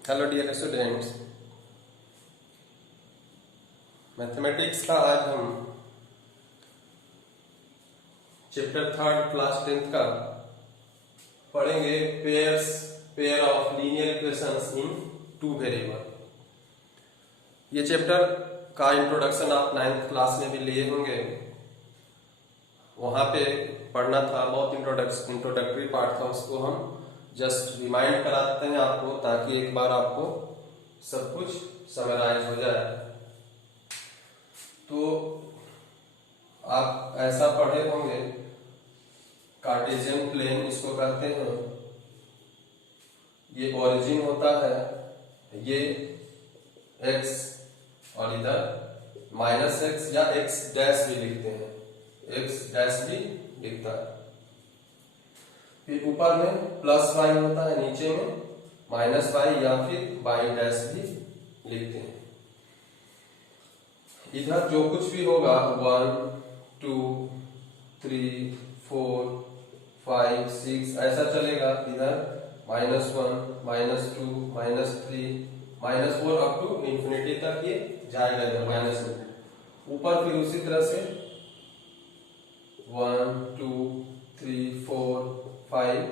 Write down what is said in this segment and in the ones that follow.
Hello dear students, mathematics का आज हम चैप्टर थर्ड क्लास 10th का पढ़ेंगे। Pair of linear equations in two variable. ये चैप्टर का इंट्रोडक्शन आप 9th क्लास में भी लिए होंगे। वहां पे पढ़ना था, बहुत इंट्रोडक्टरी पार्ट था, उसको हम जस्ट रिमाइंड करा देते हैं आपको, ताकि एक बार आपको सब कुछ समराइज हो जाए। तो आप ऐसा पढ़े होंगे, कार्टेशियन प्लेन इसको कहते हैं। ये ओरिजिन होता है, ये x और इधर माइनस एक्स या x डैश भी लिखते हैं, x डैश भी लिखता है। फिर ऊपर में प्लस वाई होता है, नीचे में माइनस वाई या फिर वाई डैश भी लिखते हैं। इधर जो कुछ भी होगा 1 2 3 4 5 6 ऐसा चलेगा। इधर -1 -2 -3 -4 अप टू इंफिनिटी तक ये जाएगा। इधर माइनस में ऊपर फिर उसी तरह से 1 2 3 4 5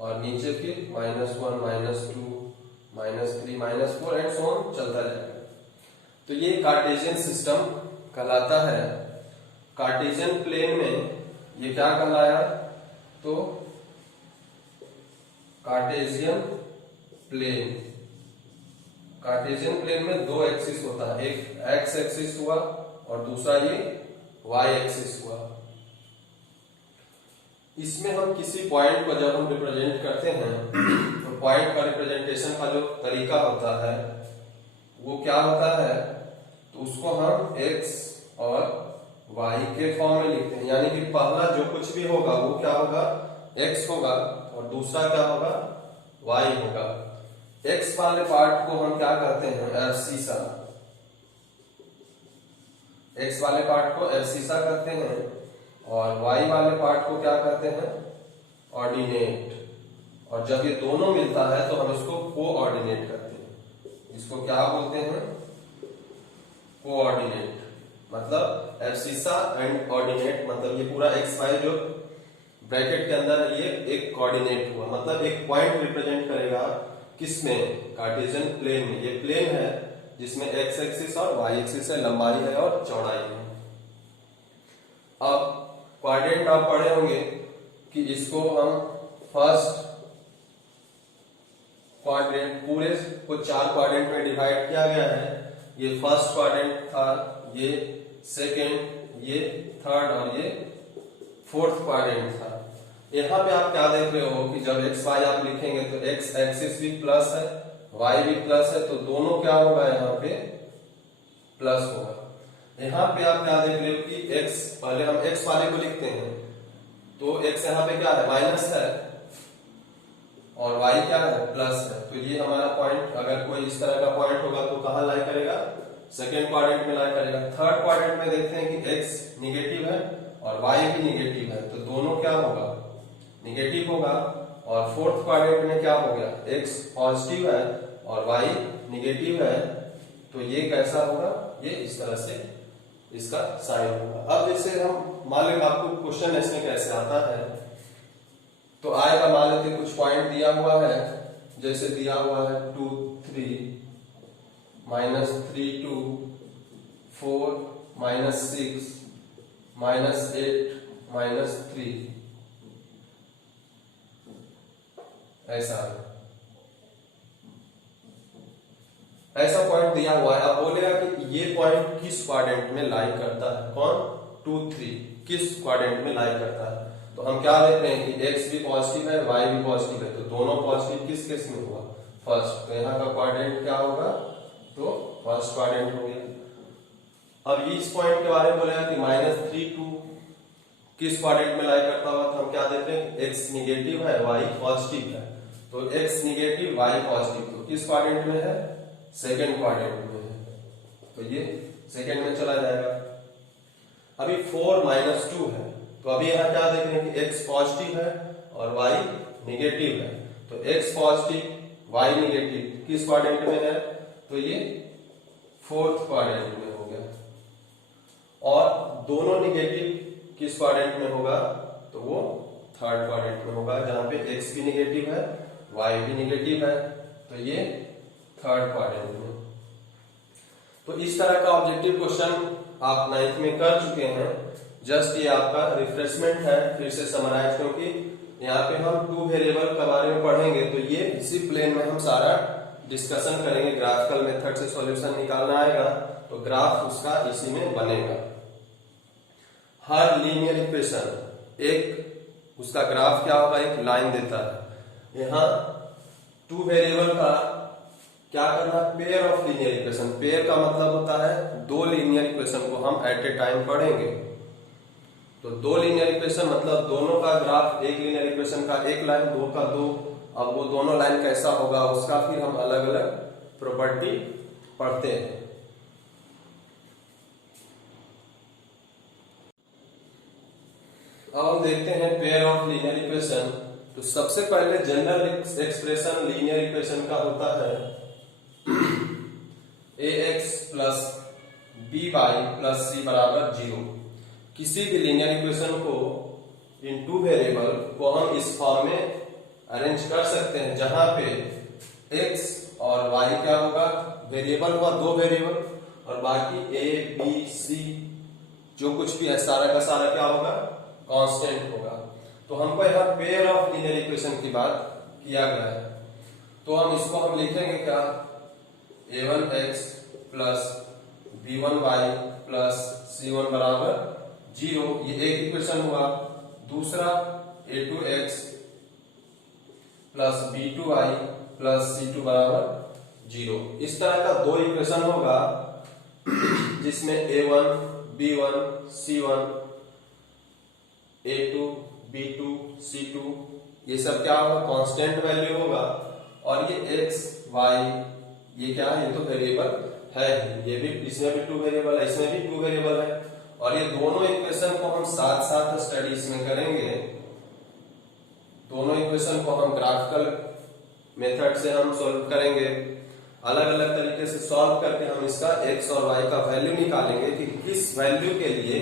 और नीचे फिर -1 -2 -3 -4 एंड सो ऑन चलता जाएगा। तो ये कार्टेशियन सिस्टम कहलाता है। कार्टेशियन प्लेन में ये क्या कहलाया, तो कार्टेशियन प्लेन में दो एक्सिस होता है, एक एक्स एक्सिस हुआ और दूसरा ये वाई एक्सिस हुआ। इसमें हम किसी पॉइंट को जब हम रिप्रेजेंट करते हैं तो पॉइंट का रिप्रेजेंटेशन का जो तरीका होता है वो क्या होता है, तो उसको हम x और y के फॉर्म में लिखते हैं। यानी कि पहला जो कुछ भी होगा वो क्या होगा, x होगा और दूसरा क्या होगा, y होगा। x वाले पार्ट को हम क्या कहते हैं, एब्सिसा। x वाले पार्ट को एब्सिसा कहते हैं और y वाले पार्ट को क्या कहते हैं, ऑर्डिनेट। और जब ये दोनों मिलता है तो हम इसको कोऑर्डिनेट कहते हैं। इसको क्या बोलते हैं, कोऑर्डिनेट। मतलब एब्सिसा एंड ऑर्डिनेट, मतलब ये पूरा एक्स वाई जो ब्रैकेट के अंदर है ये एक कोऑर्डिनेट हुआ, मतलब एक पॉइंट रिप्रेजेंट करेगा। किसमें, कार्टेशियन प्लेन में। ये प्लेन है जिसमें एक्स एक्सिस और वाई एक्सिस है, लंबाई है और चौड़ाई है। अब क्वाड्रेंट आप पढ़े होंगे कि इसको हम फर्स्ट क्वाड्रेंट, पूरे को 4 क्वाड्रेंट में डिवाइड किया गया है। ये फर्स्ट क्वाड्रेंट था, ये सेकेंड, ये थर्ड और ये फोर्थ क्वाड्रेंट था। यहाँ पे आप क्या देख रहे हो कि जब एक्स वाई आप लिखेंगे तो एक्स एक्सिस भी प्लस है, वाई भी प्लस है, तो दोनों क्या होगा, यहाँ पे प्लस होगा। यहाँ पे आप क्या देख रहे हो कि x, पहले हम x वाले को लिखते हैं तो x यहाँ पे क्या है, माइनस है और y क्या है, प्लस है। तो ये हमारा पॉइंट, अगर कोई इस तरह का पॉइंट होगा तो कहाँ लाई करेगा, सेकेंड क्वाड्रेंट में लाई करेगा। थर्ड क्वाड्रेंट में देखते हैं कि x निगेटिव है और y भी निगेटिव है, तो दोनों क्या होगा, निगेटिव होगा। और फोर्थ क्वाड्रेंट में क्या हो गया, x पॉजिटिव है और y निगेटिव है, तो ये कैसा होगा, ये इस तरह से इसका साइन होगा। अब जैसे हम मान लेंगे, आपको क्वेश्चन इसमें कैसे आता है, तो आएगा, मान लेते कुछ पॉइंट दिया हुआ है, जैसे दिया हुआ है 2 3 -3 2 4 -6 -8 -3 ऐसा है। ऐसा पॉइंट दिया हुआ है। अब बोलेगा कि ये पॉइंट किस क्वाड्रेंट में लाई करता है, कौन, 2 3 किस क्वाड्रेंट में लाई करता है। तो हम क्या देख रहे हैं कि x भी पॉजिटिव है, y भी पॉजिटिव है, तो दोनों पॉजिटिव किस केस में हुआ, फर्स्ट। तो यहाँ का क्वाड्रेंट क्या होगा, तो फर्स्ट क्वाड्रेंट हो गया। अब इस पॉइंट के बारे में बोलेगा कि -3 2 किस क्वाड्रेंट में लाई करता होगा, तो हम क्या देख रहे हैं, x निगेटिव है, y पॉजिटिव है, तो x निगेटिव y पॉजिटिव, तो किस क्वाड्रेंट में है, सेकेंड क्वाड्रेंट में है, तो ये सेकेंड में चला जाएगा। अभी 4 -2 है, तो अभी यहाँ क्या देख रहे हैं कि x पॉजिटिव है और y निगेटिव है, तो x पॉजिटिव y निगेटिव किस क्वाड्रेंट में है, तो ये फोर्थ क्वाड्रेंट में हो गया। और दोनों निगेटिव किस क्वाड्रेंट में होगा, तो वो थर्ड क्वाड्रेंट में होगा, जहां पे x भी निगेटिव है y भी निगेटिव है, तो ये थर्ड क्वाड्रेंट में। तो इस तरह का ऑब्जेक्टिव क्वेश्चन आप 9th में कर चुके हैं। जस्ट ये आपका रिफ्रेशमेंट है, फिर से समराइज, क्योंकि यहाँ पे हम 2 वेरिएबल के बारे में पढ़ेंगे, तो ये इसी प्लेन में हम सारा डिस्कशन करेंगे। ग्राफिकल मेथड से सॉल्यूशन निकालना आएगा, तो ग्राफ उसका इसी में बनेगा। हर लीनियर इक्वेशन एक उसका ग्राफ क्या होगा, एक लाइन देता है। यहाँ 2 वेरिएबल का क्या करना, pair of linear equation. Pair का मतलब होता है 2 लीनियर इक्वेशन को हम एट ए टाइम पढ़ेंगे। तो 2 लीनियर इक्वेशन मतलब दोनों का ग्राफ, एक लीनियर इक्वेशन का एक लाइन, 2 का 2। अब वो दोनों लाइन कैसा होगा उसका फिर हम अलग अलग प्रॉपर्टी पढ़ते हैं। अब हम देखते हैं पेयर ऑफ लीनियर इक्वेशन। तो सबसे पहले जनरल एक्सप्रेशन लीनियर इक्वेशन का होता है ax plus b y plus c बराबर 0। किसी भी लीनियर इक्वेशन को इन 2 वेरिएबल को हम इस फॉर्म में अरेंज कर सकते हैं, जहां पे x और y क्या होगा, वेरिएबल हुआ 2 वेरिएबल, और बाकी a b c जो कुछ भी है सारा का सारा क्या होगा, कांस्टेंट होगा। तो हमको यहाँ पेयर ऑफ लीनियर इक्वेशन की बात किया गया है, तो हम इसको हम लिखेंगे क्या, a1x plus b1y plus c1 बराबर 0, ये एक इक्वेशन हुआ। दूसरा a2x plus b2y plus c2 बराबर 0। इस तरह का 2 इक्वेशन होगा जिसमें a1 b1 c1 a2 b2 c2 ये सब क्या होगा, कांस्टेंट वैल्यू होगा। और ये x y ये क्या है, ये तो वेरिएबल है, ये भी, इसमें भी 2 वेरिएबल है, इसमें भी 2 वेरिएबल है। और ये दोनों इक्वेशन को हम साथ साथ स्टडीज में करेंगे। दोनों इक्वेशन को हम ग्राफिकल मेथड से हम सॉल्व करेंगे, अलग अलग तरीके से सॉल्व करके हम इसका x और y का वैल्यू निकालेंगे कि किस वैल्यू के लिए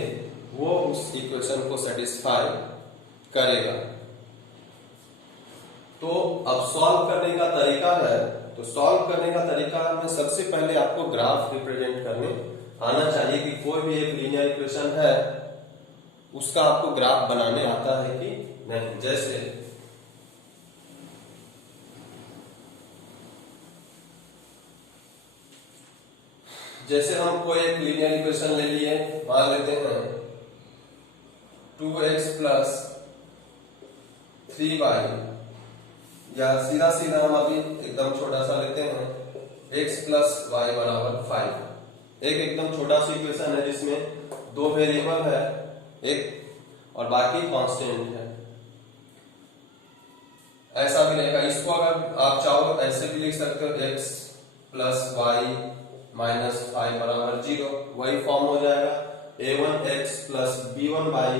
वो उस इक्वेशन को सेटिस्फाई करेगा। तो अब सॉल्व करने का तरीका है, तो सॉल्व करने का तरीका में सबसे पहले आपको ग्राफ रिप्रेजेंट करने आना चाहिए कि कोई भी एक लीनियर इक्वेशन है उसका आपको ग्राफ बनाने आता है कि नहीं। जैसे हम कोई एक लीनियर इक्वेशन ले लिए, मान लेते हैं 2x प्लस 3y, या सीधा सीधा हम अभी एकदम छोटा सा लेते हैं x प्लस y बराबर 5। एक एकदम छोटा सा इक्वेशन है जिसमें 2 वेरिएबल है एक और बाकी कांस्टेंट है। ऐसा भी रहेगा, इसको अगर आप चाहो ऐसे भी लिख सकते हो x प्लस y माइनस 5 बराबर 0, वही फॉर्म हो जाएगा a1x plus b1y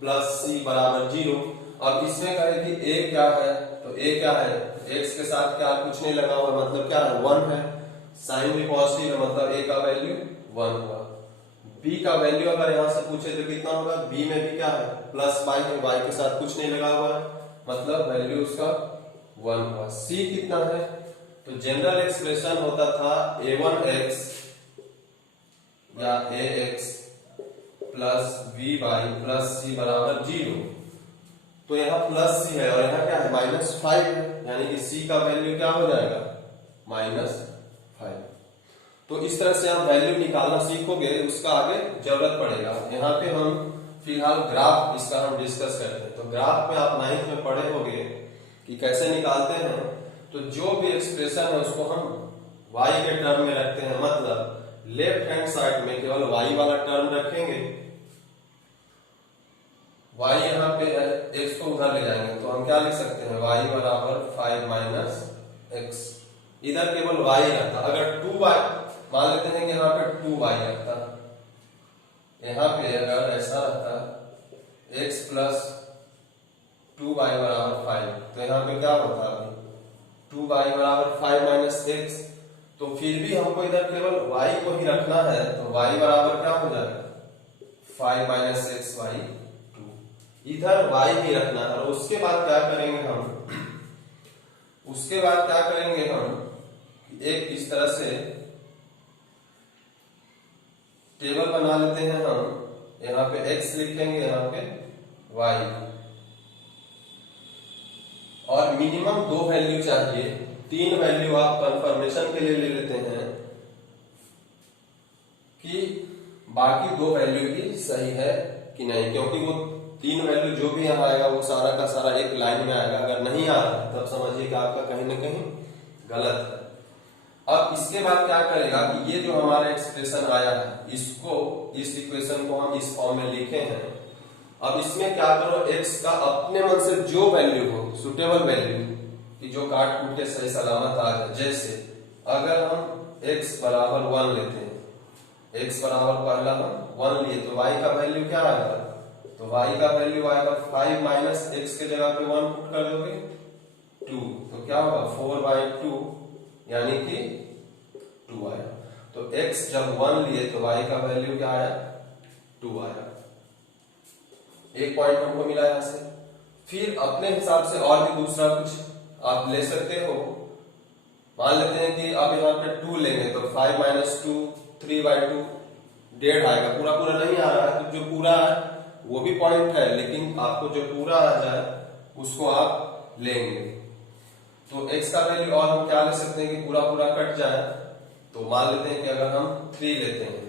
plus c बराबर 0। अब इसमें कहे कि a क्या है, तो a क्या है, x के साथ क्या कुछ नहीं लगा हुआ, मतलब क्या है 1 है, साइन भी पॉजिटिव है, मतलब a का वैल्यू 1 हुआ। b का वैल्यू अगर यहां से पूछे तो कितना होगा, b में भी क्या है प्लस y है, y के साथ कुछ नहीं लगा हुआ है, मतलब वैल्यू उसका 1 हुआ। c कितना है, तो जनरल एक्सप्रेशन होता था a1x या ax plus by plus c बराबर 0। तो यहाँ प्लस c है और यहाँ क्या है -5 है, यानी कि c का वैल्यू क्या हो जाएगा -5। तो इस तरह से आप वैल्यू निकालना सीखोगे, उसका आगे जरूरत पड़ेगा। यहाँ पे हम फिलहाल ग्राफ इसका हम डिस्कस करते हैं। तो ग्राफ में आप 9th में पढ़े होंगे कि कैसे निकालते हैं। तो जो भी एक्सप्रेशन है उसको हम y के टर्म में रखते हैं, मतलब लेफ्ट हैंड साइड में केवल y वाला टर्म रखेंगे। y यहाँ पे है, x को उधर ले जाएंगे तो हम क्या लिख सकते हैं, y बराबर 5 माइनस x। इधर केवल y रहता, अगर 2y मान लेते हैं कि यहाँ पे 2y रहता, यहाँ पे अगर ऐसा रहता x प्लस 2y बराबर 5, तो यहाँ पे क्या होता, अभी 2y बराबर 5 माइनस एक्स। तो फिर भी हमको इधर केवल y को ही रखना है, तो y बराबर क्या हो जाएगा 5 माइनस एक्स वाई 2, इधर y ही रखना है। और उसके बाद क्या करेंगे हम एक इस तरह से टेबल बना लेते हैं हम, यहाँ पे x लिखेंगे, यहाँ पे y, और मिनिमम 2 वैल्यू चाहिए, 3 वैल्यू आप कंफर्मेशन के लिए ले लेते हैं कि बाकी 2 वैल्यू भी सही है कि नहीं, क्योंकि वो 3 वैल्यू जो भी यहाँ आएगा वो सारा का सारा एक लाइन में आएगा। अगर नहीं आ रहा तब समझिए कि आपका कहीं ना कहीं गलत है। अब इसके बाद क्या करेगा कि ये जो हमारा एक्सप्रेशन आया है, इसको, इस इक्वेशन को हम इस फॉर्म में लिखे हैं। अब इसमें क्या करो, x का अपने मन से जो वैल्यू हो, सुटेबल वैल्यू कि जो काट कूट के सही सलामत आ जाए। जैसे अगर हम x बराबर 1 लेते हैं, x बराबर पहला हम 1 लिए, तो y का वैल्यू क्या आएगा, तो y का वैल्यू आएगा 5 माइनस एक्स के जगह पे 1 पुट कर दोगे 2, तो क्या होगा 4/2 यानी कि 2 आया। तो x जब 1 लिए तो y का वैल्यू क्या आया 2 आया। एक पॉइंट हमको मिला यहां से। फिर अपने हिसाब से और भी दूसरा कुछ आप ले सकते हो। मान लेते हैं कि आप यहाँ पे 2 लेंगे तो 5 माइनस 2 3/2 1.5 आएगा। पूरा पूरा नहीं आ रहा है, तो जो पूरा है वो भी पॉइंट है, लेकिन आपको जो पूरा आ जाए उसको आप लेंगे। तो x का वैल्यू और हम क्या ले सकते हैं कि पूरा पूरा कट जाए। तो मान लेते हैं कि अगर हम 3 लेते हैं,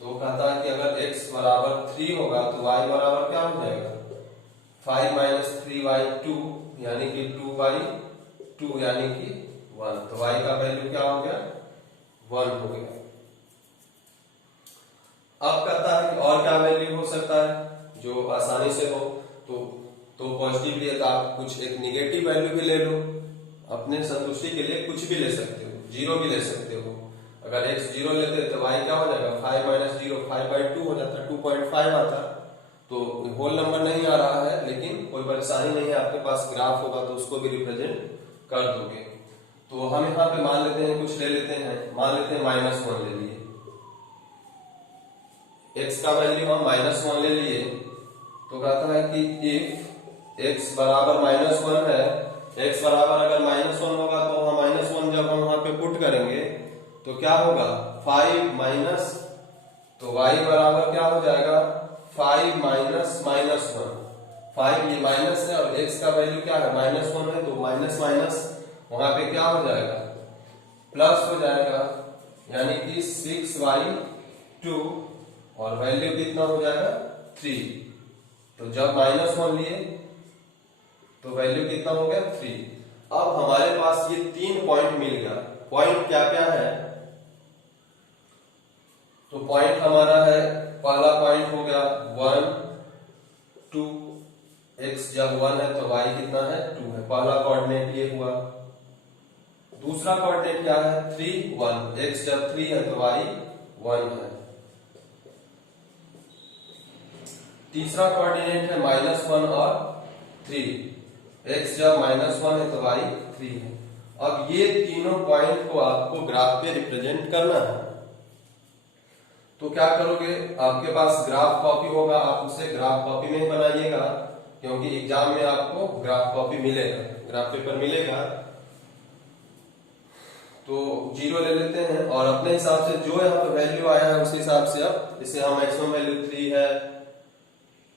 तो कहता है कि अगर x बराबर 3 होगा तो y बराबर क्या हो जाएगा 5 माइनस 3/2 यानी कि 2/2 यानी कि 1। तो y का वैल्यू क्या हो गया 1 हो गया। अब कहता है कि और क्या वैल्यू हो सकता है जो आसानी से हो, तो पॉजिटिव लिए तो आप कुछ एक निगेटिव वैल्यू भी ले लो, अपने संतुष्टि के लिए कुछ भी ले सकते हो, 0 भी ले सकते हो। अगर x 0 लेते तो y क्या हो जाएगा 5 माइनस 0 5/2 हो जाता, 2.5 आता। तो होल नंबर नहीं आ रहा है, लेकिन कोई परेशानी नहीं है, आपके पास ग्राफ होगा तो उसको भी रिप्रेजेंट कर दोगे। तो हम यहाँ पे मान लेते हैं, कुछ ले लेते हैं, मान लेते हैं -1 ले लिए, x का वैल्यू हम -1 ले लिए। तो कहता है कि इफ x बराबर -1 है, x बराबर अगर -1 होगा तो हम -1 जब हम वहां पे पुट करेंगे तो क्या होगा 5 माइनस, तो y बराबर क्या हो जाएगा 5 माइनस -1। 5 ये माइनस है और x का वैल्यू क्या है -1 है, तो माइनस माइनस वहां पे क्या हो जाएगा प्लस हो जाएगा, यानी कि 6/2 और वैल्यू कितना हो जाएगा 3। तो जब -1 लिए तो वैल्यू कितना हो गया 3। अब हमारे पास ये 3 पॉइंट मिल गया। पॉइंट क्या क्या है, तो पॉइंट हमारा है, पहला पॉइंट हो गया 1 2, x जब 1 है तो y कितना है 2 है, पहला कोऑर्डिनेट ये हुआ। दूसरा कोऑर्डिनेट क्या है 3 1, x जब 3 है तो y 1 है। तीसरा कोऑर्डिनेट है -1 और 3, x जब -1 है तो y 3 है। अब ये तीनों पॉइंट को आपको ग्राफ पे रिप्रेजेंट करना है। तो क्या करोगे, आपके पास ग्राफ कॉपी होगा, आप उसे ग्राफ कॉपी में ही बनाइएगा, क्योंकि एग्जाम में आपको ग्राफ कॉपी मिलेगा, ग्राफ पेपर मिलेगा। तो 0 ले लेते हैं और अपने हिसाब से जो यहाँ पे वैल्यू आया है उस हिसाब से, अब जैसे हम मैक्सिमम वैल्यू 3 है,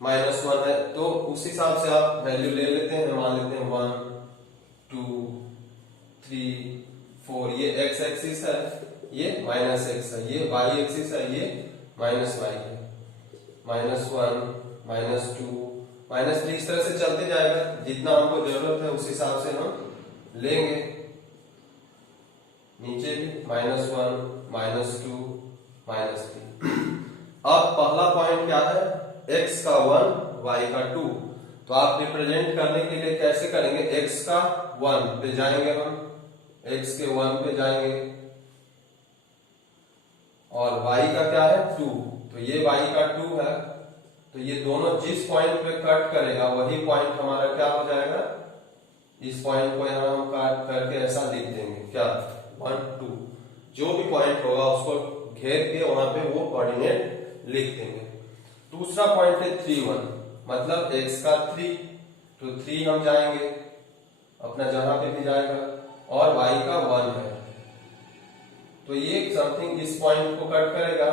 -1 है, तो उस हिसाब से आप वैल्यू ले लेते हैं। मान लेते हैं 1 2 3 4, ये x एक्सिस है, ये -x है, ये y एक्सिस है, ये -y है, -1 -2 -3, इस तरह से चलते जाएगा। जितना हमको जरूरत है उस हिसाब से हम लेंगे। नीचे भी -1 -2 -3। अब पहला पॉइंट क्या है, x का 1 y का 2। तो आप रिप्रेजेंट करने के लिए कैसे करेंगे, x का 1 पे जाएंगे, हम x के 1 पे जाएंगे और y का क्या है 2, तो ये y का 2 है। तो ये दोनों जिस पॉइंट पे कट करेगा वही पॉइंट हमारा क्या हो जाएगा इस पॉइंट को यहाँ हम काट करके ऐसा लिख देंगे क्या 1 2, जो भी पॉइंट होगा उसको घेर के वहां पे वो कोऑर्डिनेट लिख देंगे। दूसरा पॉइंट है 3 1, मतलब x का 3, तो 3 हम जाएंगे अपना जहां पे भी जाएगा, और y का 1 है, तो ये समथिंग इस पॉइंट को कट करेगा।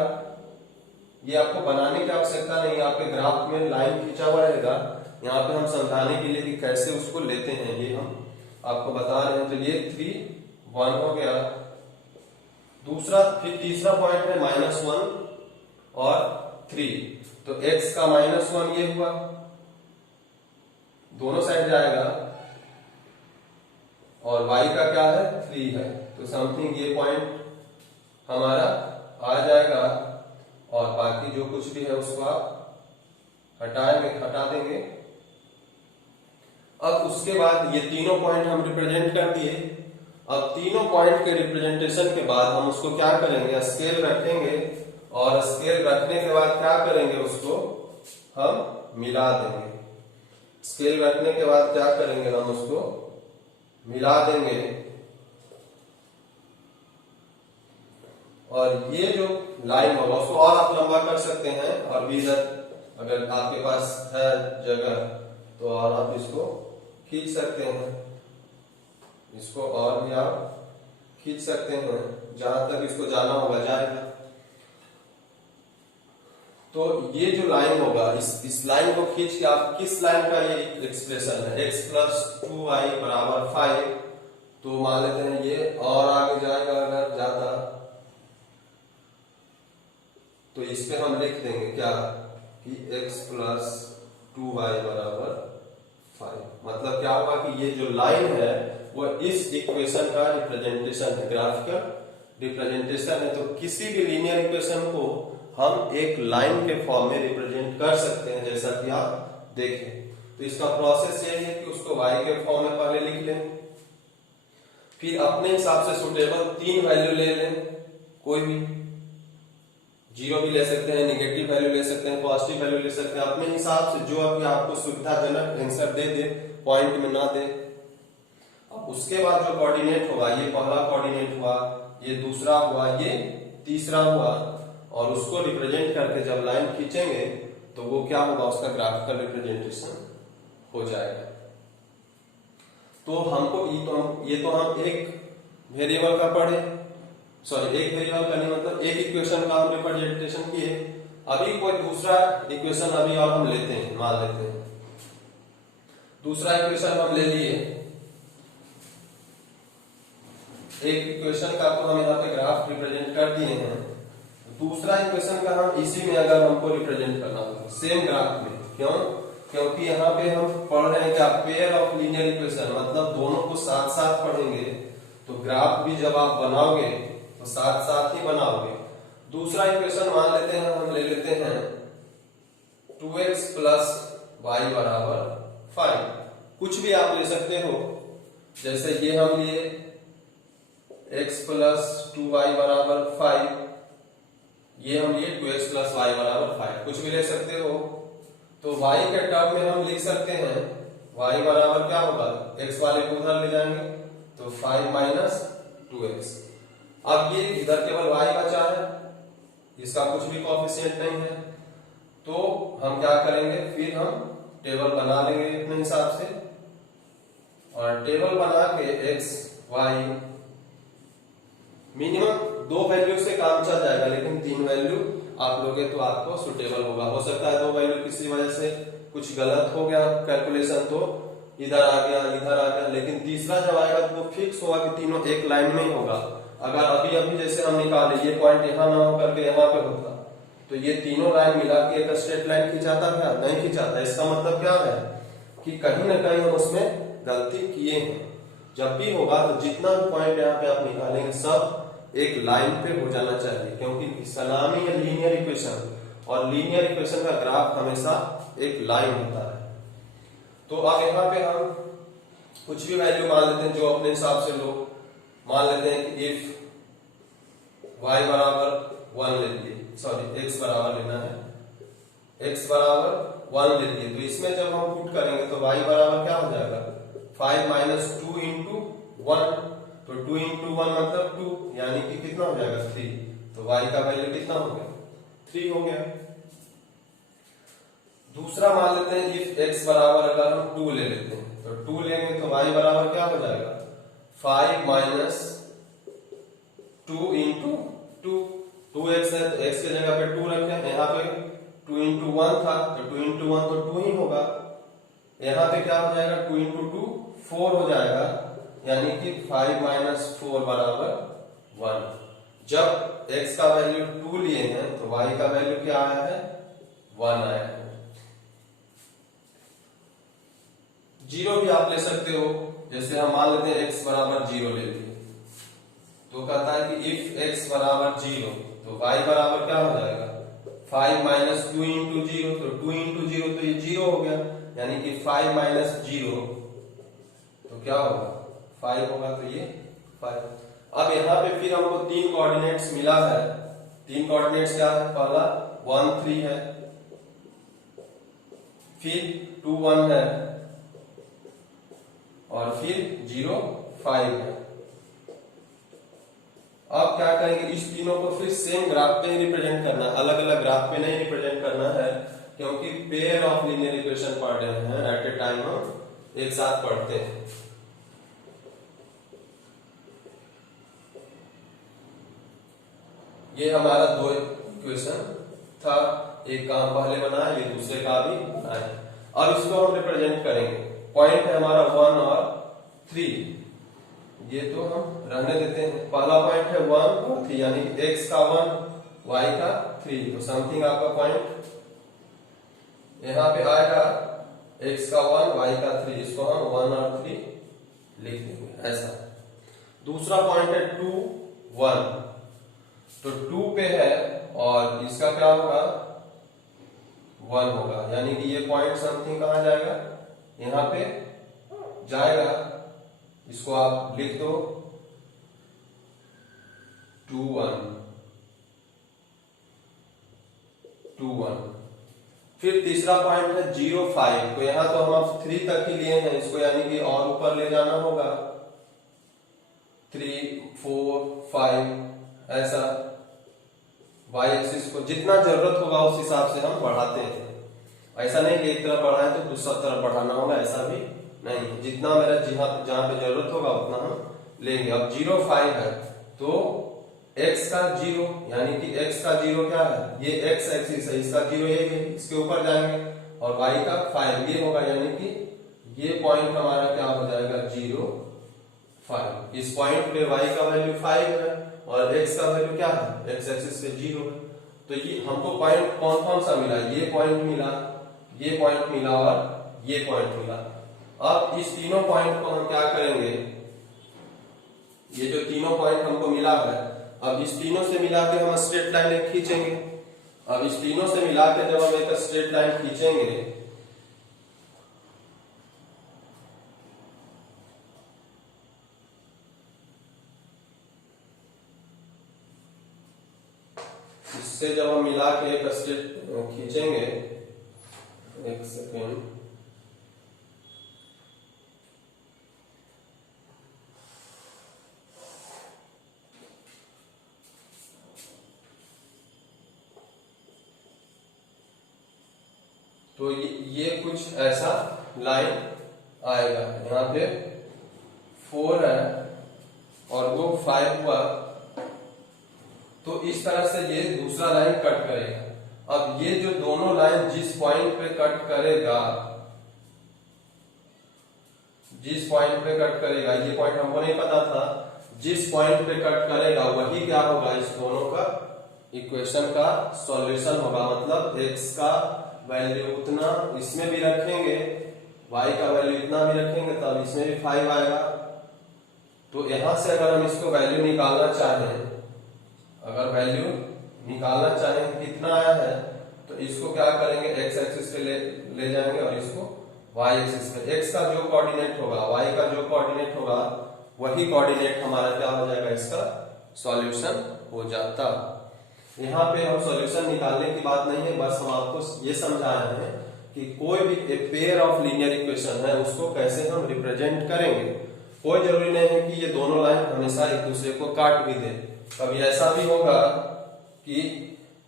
ये आपको बनाने की आवश्यकता नहीं, आपके ग्राफ में लाइन खींचा हुआ रहेगा, यहाँ पे हम समझाने के लिए कि कैसे उसको लेते हैं ये हम आपको बता रहे हैं। तो ये 3 1 हो गया। दूसरा फिर तीसरा पॉइंट है -1 और 3, तो x का -1 ये हुआ, दोनों साइड जाएगा, और y का क्या है 3 है, तो समथिंग ये पॉइंट हमारा आ जाएगा, और बाकी जो कुछ भी है उसको आप हटा देंगे। अब उसके बाद ये तीनों पॉइंट हम रिप्रेजेंट कर दिए। अब तीनों पॉइंट के रिप्रेजेंटेशन के बाद हम उसको क्या करेंगे, स्केल रखेंगे, और स्केल रखने के बाद क्या करेंगे, उसको हम मिला देंगे। स्केल रखने के बाद क्या करेंगे, हम उसको मिला देंगे, और ये जो लाइन होगा उसको और आप लंबा कर सकते हैं, और भी इधर अगर आपके पास है जगह तो और आप इसको खींच सकते हैं, इसको और भी आप खींच सकते हैं, जहां तक इसको जाना होगा जाएगा। तो ये जो लाइन होगा, इस लाइन को खींच के आप किस लाइन का ये एक्सप्रेशन है, x + 2y = 5, तो मान लेते हैं ये और आगे जाएगा, अगर जाता तो इस पे हम लिख देंगे क्या कि x + 2y = 5, मतलब क्या होगा कि ये जो लाइन है वो इस इक्वेशन का रिप्रेजेंटेशन है, ग्राफिकल रिप्रेजेंटेशन है। तो किसी भी लीनियर इक्वेशन को हम एक लाइन के फॉर्म में रिप्रेजेंट कर सकते हैं, जैसा कि आप देखें। तो इसका प्रोसेस यही है कि उसको y के फॉर्म में पहले लिख लें, फिर अपने हिसाब से सुटेबल 3 वैल्यू ले लें, कोई भी 0 भी ले सकते हैं, नेगेटिव वैल्यू ले सकते हैं, पॉजिटिव वैल्यू ले सकते हैं, अपने हिसाब से जो अभी आपको सुविधाजनक आंसर दे दे, पॉइंट में ना दे। अब उसके बाद जो कोऑर्डिनेट होगा, ये पहला कोऑर्डिनेट हुआ, ये दूसरा हुआ, ये तीसरा हुआ, और उसको रिप्रेजेंट करके जब लाइन खींचेंगे तो वो क्या होगा, उसका ग्राफिकल रिप्रेजेंटेशन हो जाएगा। तो हमको ये तो हम एक वेरिएबल का पढ़े, सॉरी एक वेरिएबल का नहीं, मतलब एक इक्वेशन का हम रिप्रेजेंटेशन किए। अभी कोई दूसरा इक्वेशन अभी और हम लेते हैं, मान लेते हैं दूसरा इक्वेशन हम ले लिए, एक इक्वेशन का तो हम यहाँ पे ग्राफ रिप्रेजेंट कर दिए हैं, दूसरा इक्वेशन का हम इसी में अगर हमको रिप्रेजेंट करना होगा सेम ग्राफ में, क्यों, क्योंकि यहाँ पे हम पढ़ रहे हैं क्या, पेयर ऑफ लीनियर इक्वेशन, मतलब दोनों को साथ साथ पढ़ेंगे, तो ग्राफ भी जब आप बनाओगे तो साथ साथ ही बनाओगे। दूसरा इक्वेशन मान लेते हैं, हम ले लेते हैं 2x + y = 5, कुछ भी आप ले सकते हो, जैसे ये हम लिए x + 2y = 5, ये हम लिए 2x + y = 5, कुछ भी ले सकते हो। तो y के टर्म में हम लिख सकते हैं y बराबर क्या होगा, x वाले को उधर ले जाएंगे तो 5 - 2x। अब ये इधर केवल y बचा है, इसका कुछ भी कोएफिशिएंट नहीं है, तो हम क्या करेंगे, फिर हम टेबल बना लेंगे अपने हिसाब से, और टेबल बना के x y मिनिमम 2 वैल्यू से काम चल जाएगा, लेकिन 3 वैल्यू आप लोगे तो आपको सुटेबल होगा। हो सकता है 2 वैल्यू किसी वजह से कुछ गलत हो गया कैलकुलेशन, तो इधर आ गया इधर आ गया, लेकिन तीसरा जब आएगा तो वो फिक्स होगा कि तीनों एक लाइन में ही होगा। अगर अभी जैसे हम निकाले ये पॉइंट यहाँ ना हो करके यहाँ पे होता, तो ये तीनों लाइन मिला के एक स्ट्रेट लाइन खिंचाता क्या, नहीं खिंचाता। इसका मतलब क्या है कि कहीं ना कहीं हम उसमें गलती किए हैं। जब भी होगा तो जितना भी पॉइंट यहाँ पे आप निकालेंगे सब एक लाइन पे हो जाना चाहिए, क्योंकि सलामी है लीनियर इक्वेशन, और लीनियर इक्वेशन का ग्राफ हमेशा एक लाइन होता है। तो अब यहाँ पे हम कुछ भी वैल्यू मान लेते हैं जो अपने हिसाब से लोग मान लेते हैं कि इफ y = 1 ले लिए, सॉरी x बराबर लेना है, x = 1 ले लिए, तो इसमें जब हम पुट करेंगे तो y बराबर क्या हो जाएगा 5 माइनस 2 इंटू 1, तो 2 इंटू 1 मतलब 2, यानी कि कितना हो जाएगा 3। तो y का वैल्यू कितना हो गया 3 हो गया। दूसरा मान लेते हैं इफ x बराबर अगर हम 2 ले लेते हैं तो 2 लेंगे तो y बराबर क्या हो जाएगा 5 माइनस 2 इंटू 2, 2x है तो x की जगह पे 2 रखे हैं, यहाँ पे 2 इंटू 1 था तो 2 इंटू 1 तो 2 ही होगा, यहाँ पे क्या हो जाएगा 2 इंटू 2 4 हो जाएगा, यानी कि 5 माइनस 4 बराबर 1। जब x का वैल्यू 2 लिए हैं तो y का वैल्यू क्या आया है 1 आया है। 0 भी आप ले सकते हो, जैसे हम मान लेते हैं x बराबर 0 ले लिए तो कहता है कि इफ x बराबर 0 तो y बराबर क्या हो जाएगा 5 माइनस 2 इंटू 0, तो 2 इंटू 0 तो ये 0 हो गया, यानी कि 5 माइनस 0 तो क्या होगा 5 होगा, तो ये 5। अब यहाँ पे फिर हमको 3 कोऑर्डिनेट्स मिला है। 3 कोऑर्डिनेट्स क्या है, पहला 1 3 है, फिर 2 1 है और फिर 0 5 है। अब क्या करेंगे, इस तीनों को फिर सेम ग्राफ पे ही रिप्रेजेंट करना है, अलग अलग ग्राफ पे नहीं रिप्रेजेंट करना है, क्योंकि पेयर ऑफ लीनियर इक्वेशन पढ़ रहे हैं, एट ए टाइम हम एक साथ पढ़ते हैं। ये हमारा 2 इक्वेशन था, एक का हम पहले बनाए, ये दूसरे का भी बनाए। अब इसको हम रिप्रेजेंट करेंगे। पॉइंट है हमारा 1 और 3, ये तो हम रहने देते हैं। पहला पॉइंट है 1 और 3, यानी x का 1 y का 3, तो समथिंग आपका पॉइंट यहाँ पे आएगा x का 1 y का 3, इसको हम 1 और 3 लिख देंगे ऐसा। दूसरा पॉइंट है 2 1, तो 2 पे है और इसका क्या होगा 1 होगा, यानी कि ये पॉइंट समथिंग कहाँ जाएगा, यहाँ पे जाएगा, इसको आप लिख दो 2 1 2 1। फिर तीसरा पॉइंट है 0 5, तो यहां तो हम अब 3 तक ही लिए हैं इसको, यानी कि और ऊपर ले जाना होगा 3 4 5 ऐसा। y एक्सिस को जितना जरूरत होगा उस हिसाब से हम बढ़ाते हैं, ऐसा नहीं कि एक तरफ बढ़ाएं तो दूसरा तरफ बढ़ाना होगा, ऐसा भी नहीं, जितना मेरा जहां पे जरूरत होगा उतना हम लेंगे। अब 0 5 है तो x का 0, यानी कि x का 0 क्या है, ये x एक्सिस है, इसका 0 ये है, इसके ऊपर जाएंगे, और y का 5 ये होगा, यानी कि ये पॉइंट हमारा क्या हो जाएगा 0 5। इस पॉइंट पे y का वैल्यू 5 है और x का वैल्यू क्या है, x एक्सिस पे 0 है। तो ये हमको पॉइंट कौन कौन सा मिला, ये पॉइंट मिला, ये पॉइंट मिला और ये पॉइंट मिला। अब इस तीनों पॉइंट को हम क्या करेंगे, ये जो तीनों पॉइंट हमको मिला है, अब इस तीनों से मिला के हम स्ट्रेट लाइन खींचेंगे। अब इस तीनों से मिला के जब हम एक स्ट्रेट लाइन खींचेंगे, इससे जब हम मिला के एक स्ट्रेट खींचेंगे, एक सेकेंड, तो ये कुछ ऐसा लाइन आएगा, यहाँ पे 4 है और वो 5 हुआ, तो इस तरह से ये दूसरा लाइन कट करेगा। अब ये जो दोनों लाइन जिस पॉइंट पे कट करेगा, जिस पॉइंट पे कट करेगा, ये पॉइंट हमको नहीं पता था, जिस पॉइंट पे कट करेगा वही क्या होगा, इस दोनों का इक्वेशन का सॉल्यूशन होगा। मतलब x का वैल्यू उतना इसमें भी रखेंगे, y का वैल्यू इतना भी रखेंगे, तब इसमें भी 5 आएगा। तो यहां से अगर हम इसको वैल्यू निकालना चाहें, अगर वैल्यू निकालना चाहें कितना आया है, तो इसको क्या करेंगे, x एक्सिस पे ले जाएंगे और इसको y एक्सिस पे, x का जो कोऑर्डिनेट होगा, y का जो कोऑर्डिनेट होगा, वही कोऑर्डिनेट हमारा क्या हो जाएगा, इसका सॉल्यूशन हो जाता। यहाँ पे हम सॉल्यूशन निकालने की बात नहीं है, बस हम आपको ये समझा रहे हैं कि कोई भी एक पेयर ऑफ लीनियर इक्वेशन है उसको कैसे हम रिप्रेजेंट करेंगे। कोई जरूरी नहीं है कि ये दोनों लाइन हमेशा एक दूसरे को काट भी दे। कभी ऐसा भी होगा कि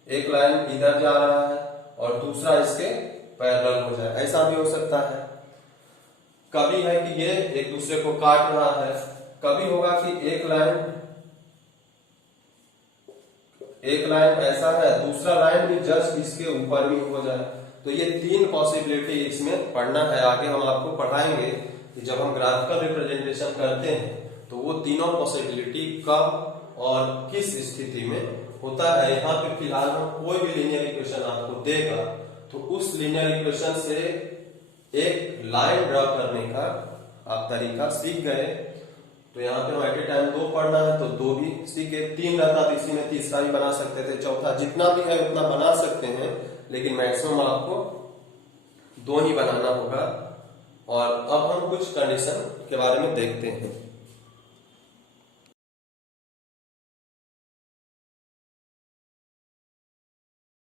एक लाइन इधर जा रहा है और दूसरा इसके पैरेलल हो जाए, ऐसा भी हो सकता है। कभी है कि ये एक दूसरे को काट रहा है, कभी होगा कि एक लाइन ऐसा है, दूसरा लाइन भी जस्ट इसके ऊपर भी हो जाए। तो ये तीन पॉसिबिलिटी इसमें पढ़ना है। आगे हम आपको पढ़ाएंगे कि जब हम ग्राफिकल रिप्रेजेंटेशन करते हैं तो वो तीनों पॉसिबिलिटी कब और किस स्थिति में होता है। यहाँ पे फिलहाल हम कोई भी लीनियर इक्वेशन आपको देगा तो उस लीनियर इक्वेशन से एक लाइन ड्रा करने का आप तरीका सीख गए। तो यहाँ पे हम एट ए टाइम 2 पढ़ना है तो 2 भी सीखे, 3 रहता तो इसी में तीसरा भी बना सकते थे, चौथा, जितना भी है उतना बना सकते हैं, लेकिन मैक्सिमम आपको 2 ही बनाना होगा। और अब हम कुछ कंडीशन के बारे में देखते हैं।